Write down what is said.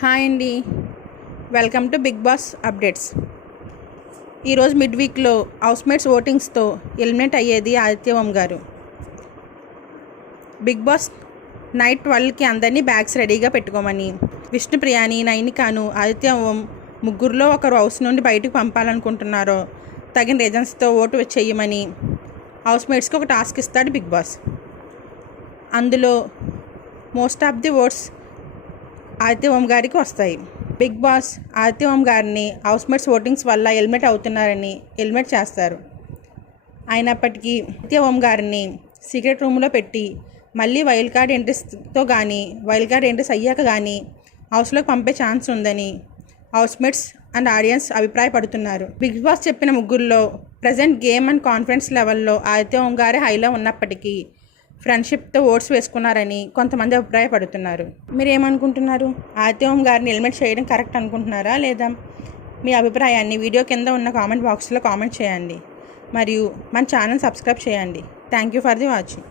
Hi అండి. Welcome to Big Boss updates. ఈరోజు mid వీక్లో హౌస్మేట్స్ ఓటింగ్స్తో ఎలిమినేట్ అయ్యేది ఆదిత్య ఓం గారు. బిగ్ బాస్ నైట్ 12కి అందరినీ బ్యాగ్స్ రెడీగా పెట్టుకోమని, విష్ణుప్రియాని, నైనికాను, ఆదిత్య ఓం ముగ్గురులో ఒకరు హౌస్ నుండి బయటకు పంపాలనుకుంటున్నారో తగిన రీజన్స్తో ఓటు చేయమని హౌస్మేట్స్కి ఒక టాస్క్ ఇస్తాడు బిగ్ బాస్. అందులో most of the votes Aditya Om గారికి వస్తాయి. బిగ్ బాస్ ఆదిత్య ఓం గారిని హౌస్మేట్స్ ఓటింగ్స్ వల్ల ఎలిమినేట్ అవుతున్నారని ఎలిమినేట్ చేస్తారు. అయినప్పటికీ ఆదిత్య ఓం గారిని సీక్రెట్ రూమ్లో పెట్టి మళ్ళీ వైల్డ్ కార్డ్ ఎంట్రీస్తో కానీ వైల్డ్ కార్డ్ ఎంట్రీస్ అయ్యాక కానీ హౌస్లోకి పంపే ఛాన్స్ ఉందని హౌస్మేట్స్ అండ్ ఆడియన్స్ అభిప్రాయపడుతున్నారు. బిగ్ బాస్ చెప్పిన ముగ్గురులో ప్రజెంట్ గేమ్ అండ్ కాన్ఫిడెన్స్ లెవెల్లో ఆదిత్య ఓం గారే హైలో ఉన్నప్పటికీ ఫ్రెండ్షిప్తో ఓట్స్ వేసుకున్నారని కొంతమంది అభిప్రాయపడుతున్నారు. మీరు ఏమనుకుంటున్నారు? ఆదిత్య ఓం గారిని ఎలిమినేట్ చేయడం కరెక్ట్ అనుకుంటున్నారా, లేదా? మీ అభిప్రాయాన్ని వీడియో కింద ఉన్న కామెంట్ బాక్స్లో కామెంట్ చేయండి. మరియు మన ఛానల్ సబ్స్క్రైబ్ చేయండి. Thank you for the watching.